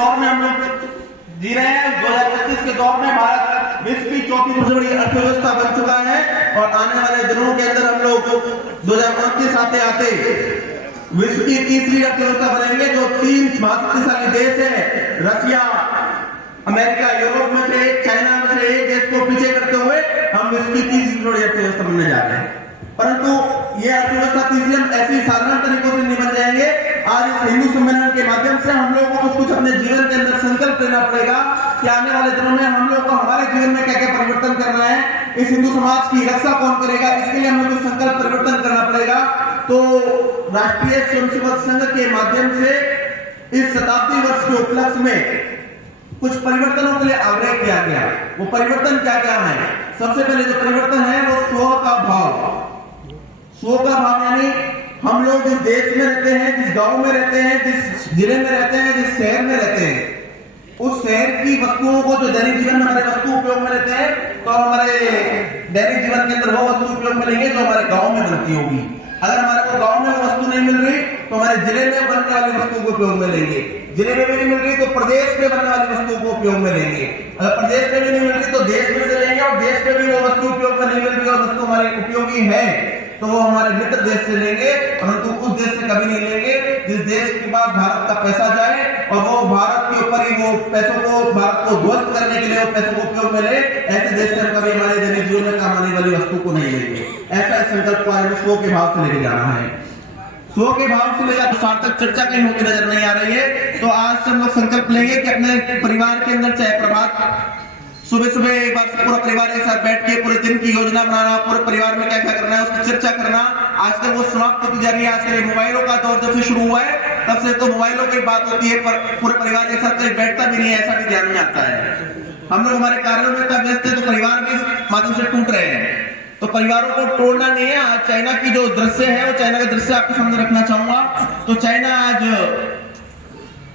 दौर में हम लोग जी रहे हैं, 2025 के दौर में भारत विश्व की चौथी सबसे बड़ी अर्थव्यवस्था बन चुका है और आने वाले दिनों के अंदर हम लोग 2029 आते आते विश्व की तीसरी अर्थव्यवस्था बनेंगे, जो 3 महाशक्तिशाली देश है, रशिया, अमेरिका, यूरोप में से, चाइना में से एक देश को पीछे करते हुए हम विश्व की तीसरी बड़ी अर्थव्यवस्था बनने जा रहे हैं। परंतु यह अर्थव्यवस्था तीसरी हम ऐसी साधारण तरीकों से नहीं बन जाएंगे। आज इस हिंदू सम्मेलन के माध्यम से हम लोगों को कुछ अपने जीवन के अंदर संकल्प लेना पड़ेगा कि आने वाले दिनों में हम लोग को हमारे जीवन में क्या क्या परिवर्तन करना है, इस हिंदू समाज की रक्षा कौन करेगा, इसके लिए हमें कुछ संकल्प परिवर्तन करना पड़ेगा। तो राष्ट्रीय स्वयंसेवक संघ के माध्यम से इस शताब्दी वर्ष के उपलक्ष्य में कुछ परिवर्तनों के लिए आग्रह किया गया। वो परिवर्तन क्या क्या है? सबसे पहले जो परिवर्तन है वो स्व का भाव। स्व का भाव यानी हम लोग जिस देश में रहते हैं, जिस गांव में रहते हैं, जिस जिले में रहते हैं, जिस शहर में रहते हैं, उस शहर की वस्तुओं को जो दैनिक जीवन में हमारे वस्तु उपयोग में रहते हैं, तो हमारे दैनिक जीवन के अंदर वो वस्तु उपयोग में लेंगे जो हमारे गांव में बनती होगी। अगर हमारे को गांव में वो वस्तु नहीं मिल रही तो हमारे जिले में बनने वाली वस्तु को उपयोग में लेंगे, जिले में भी नहीं मिल रही तो प्रदेश में बनने वाली वस्तुओं को उपयोग में लेंगे, अगर प्रदेश में भी नहीं मिल रही तो देश में से लेंगे, और देश में भी वो वस्तु उपयोग में नहीं मिल रही और वस्तु हमारे उपयोगी है तो वो हमारे मित्र देश से लेंगे, परंतु उस देश से कभी नहीं लेंगे जिस देश के पास भारत का पैसा जाए और वो भारत के ऊपर ही वो पैसों को, भारत को ध्वस्त करने के लिए वो पैसों को उपयोग में ले। ऐसे देश से कभी हमारे दैनिक जीवन में काम आने वाली वस्तु को नहीं लेंगे। ऐसा संकल्प को हमें स्व के भाव से लेके जाना है। स्व के भाव से लेकर सार्थक चर्चा कहीं होती नजर नहीं आ रही है। तो आज से हम लोग संकल्प लेंगे कि अपने परिवार के अंदर, चाहे प्रभात सुबह सुबह एक बार पूरा परिवार के साथ बैठ के पूरे दिन की योजना बनाना, पूरे परिवार में क्या क्या करना है उसकी चर्चा करना। आजकल वो समाप्त होती जा रही है। आजकल मोबाइलों का दौर जब से शुरू हुआ है तब से तो मोबाइलों की बात होती है, पर पूरे परिवार के साथ कोई बैठता भी नहीं है, ऐसा भी ध्यान में आता है। हम लोग हमारे कार्यों में इतना व्यस्त है तो परिवार के माध्यम से टूट रहे हैं। तो परिवारों को तोड़ना नहीं है। आज चाइना की जो दृश्य है वो चाइना का दृश्य आपके सामने रखना चाहूंगा। तो चाइना आज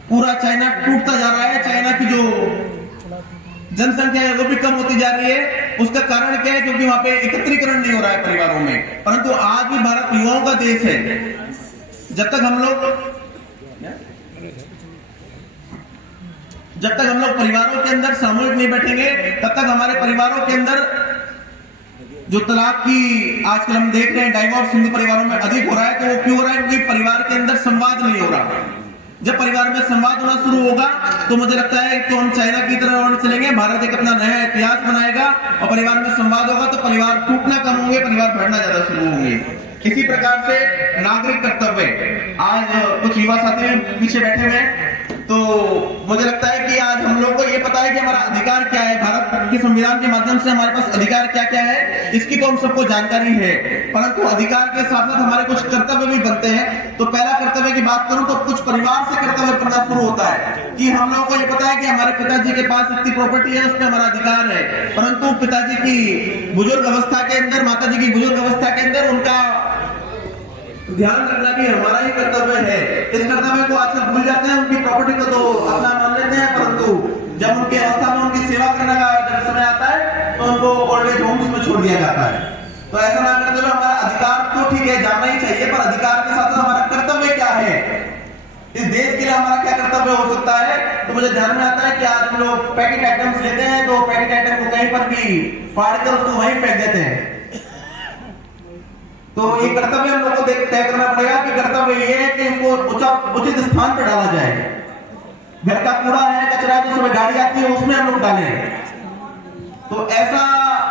पूरा चाइना टूटता जा रहा है। चाइना की जो जनसंख्या है वो भी कम होती जा रही है। उसका कारण क्या है? क्योंकि वहां पे एकत्रीकरण नहीं हो रहा है परिवारों में। परंतु आज भी भारत युवाओं का देश है। जब तक हम लोग परिवारों के अंदर सामूहिक नहीं बैठेंगे तब तक हमारे परिवारों के अंदर जो तलाक की आजकल हम देख रहे हैं, डाइवोर्स हिंदू परिवारों में अधिक हो रहा है। तो वो क्यों हो रहा है? क्योंकि परिवार के अंदर संवाद नहीं हो रहा। जब परिवार में संवाद होना शुरू होगा तो मुझे लगता है तो हम चाइना की तरह चलेंगे। भारत एक अपना नया इतिहास बनाएगा और परिवार में संवाद होगा तो परिवार टूटना कम होंगे, परिवार बढ़ना ज्यादा शुरू होंगे। इसी प्रकार से नागरिक कर्तव्य, आज कुछ युवा साथी पीछे बैठे हुए हैं, तो मुझे लगता है कि आज हम लोग को ये पता है कि हमारा अधिकार क्या है। भारत के संविधान के माध्यम से हमारे पास अधिकार क्या क्या है इसकी तो हम सबको जानकारी है, परंतु अधिकार के साथ साथ हमारे कुछ कर्तव्य भी बनते हैं। तो पहला कर्तव्य की बात करूं तो कुछ परिवार से कर्तव्य बनना शुरू होता है कि हम लोगों को ये पता है कि हमारे पिताजी के पास इतनी प्रॉपर्टी है, उस पर हमारा अधिकार है, परंतु पिताजी की बुजुर्ग अवस्था के अंदर, माता जी की बुजुर्ग अवस्था के अंदर उनका ध्यान रखना भी हमारा ही कर्तव्य है। इस कर्तव्य को आजकल भूल जाते हैं। उनकी प्रॉपर्टी को तो अपना मान लेते हैं, परंतु जब उनकी अवस्था में उनकी सेवा करने का जब समय आता है तो उनको ओल्ड एज होम्स में छोड़ दिया जाता है। तो ऐसा ना करते हुए हमारा अधिकार तो ठीक है, जानना ही चाहिए, पर अधिकार के साथ साथ हमारा कर्तव्य क्या है, इस देश के लिए हमारा क्या कर्तव्य हो सकता है। तो मुझे ध्यान में आता है कि आज हम लोग पैकेट आइटम्स लेते हैं तो पैकेट आइटम को कहीं पर भी फाड़ कर उसको वहीं फेंक देते हैं। तो ये कर्तव्य हम लोग को तय करना पड़ेगा कि कर्तव्य ये है कि इसको उचित स्थान पर डाला जाए। घर का कूड़ा है, कचरा जो सुबह गाड़ी आती है उसमें हम लोग डालें। तो ऐसा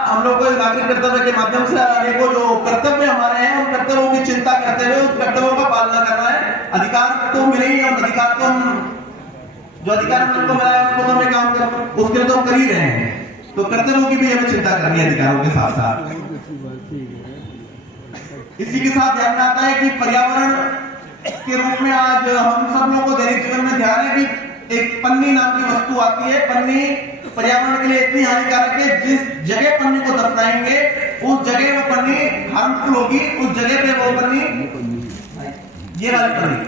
हम लोग को नागरिक कर्तव्य के माध्यम से अनेकों जो कर्तव्य हमारे हैं उन कर्तव्यों की चिंता करते हुए उस कर्तव्यों का पालना करना है। अधिकार तो मिले ही, और अधिकार तो जो अधिकार हमको मिला है उसको तो हमें काम कर, उसके लिए तो हम कर ही रहे हैं। तो कर्तव्यों की भी हमें चिंता करनी है अधिकारों के साथ साथ। इसी के साथ ध्यान में आता है कि पर्यावरण के रूप में आज हम सब लोगों को दैनिक जीवन में ध्यान है कि एक पन्नी नाम की वस्तु आती है। पन्नी पर्यावरण के लिए इतनी हानिकारक है, जिस जगह पन्नी को दफनाएंगे उस जगह वो पन्नी हार्मफुल होगी, उस जगह पे वो पन्नी, ये वाली पन्नी,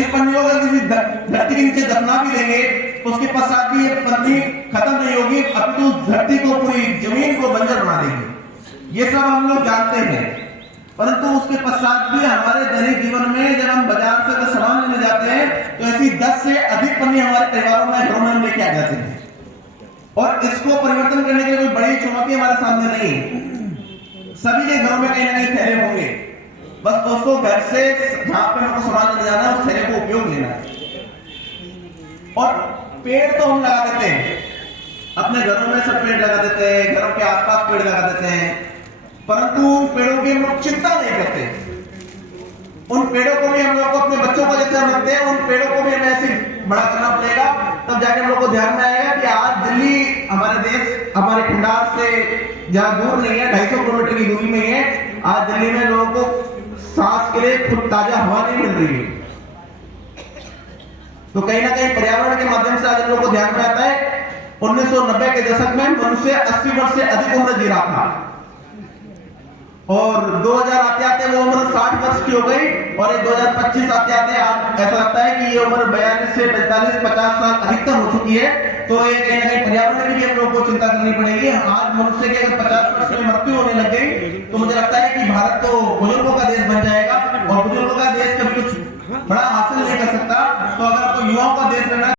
इस पन्नी को अगर किसी धरती के नीचे दफना भी देंगे उसके पश्चात भी ये पन्नी खत्म नहीं होगी, अपितु धरती को, पूरी जमीन को बंजर बना देगी। ये सब हम लोग जानते हैं। परंतु उसके पश्चात भी हमारे दैनिक जीवन में जब हम बाजार से कोई सामान लेने जाते हैं तो ऐसी 10 से अधिक पन्नी हमारे परिवारों में घरों में हम लेके आ जाते हैं, और इसको परिवर्तन करने के लिए कोई बड़ी चुनौती हमारे सामने नहीं है। सभी के घरों में कहीं ना कहीं थैले होंगे, बस दोस्तों घर से जहां पे हमको सामान लेने जाना है उस थैले को उपयोग लेना है। और पेड़ तो हम लगा देते हैं, अपने घरों में सब पेड़ लगा देते हैं, घरों के आसपास पेड़ लगा देते हैं, परंतु उन पेड़ों की हम लोग चिंता नहीं करते। उन पेड़ों को भी हम लोग को अपने बच्चों को जैसे हम रखते हैं, उन पेड़ों को भी हमें ऐसे बड़ा करना पड़ेगा, तब जाके हम लोग को ध्यान में आएगा कि आज दिल्ली हमारे देश हमारे खंडार से जहां दूर नहीं है, 250 किलोमीटर की दूरी में है, आज दिल्ली में लोगों को सांस के लिए खुद ताजा हवा नहीं मिल रही है। तो कहीं ना कहीं पर्यावरण के माध्यम से आज हम लोग को ध्यान में आता है 1990 के दशक में मनुष्य 80 वर्ष से अधिक उम्र जी रहा था, और 2000 आते आते वो उम्र 60 वर्ष की हो गई, और ये 2025 आते आते आज ऐसा लगता है कि ये उम्र 42 से 45 50 साल अधिकतम हो चुकी है। तो ये कहीं ना कहीं पर्यावरण की भी हम लोग को चिंता करनी पड़ेगी। आज मनुष्य के अगर 50 वर्ष में मृत्यु होने लग गई तो मुझे लगता है कि भारत तो बुजुर्गों का देश बन जाएगा, और बुजुर्गों का देश कभी कुछ बड़ा हासिल नहीं कर सकता। तो अगर आपको युवाओं का देश रहना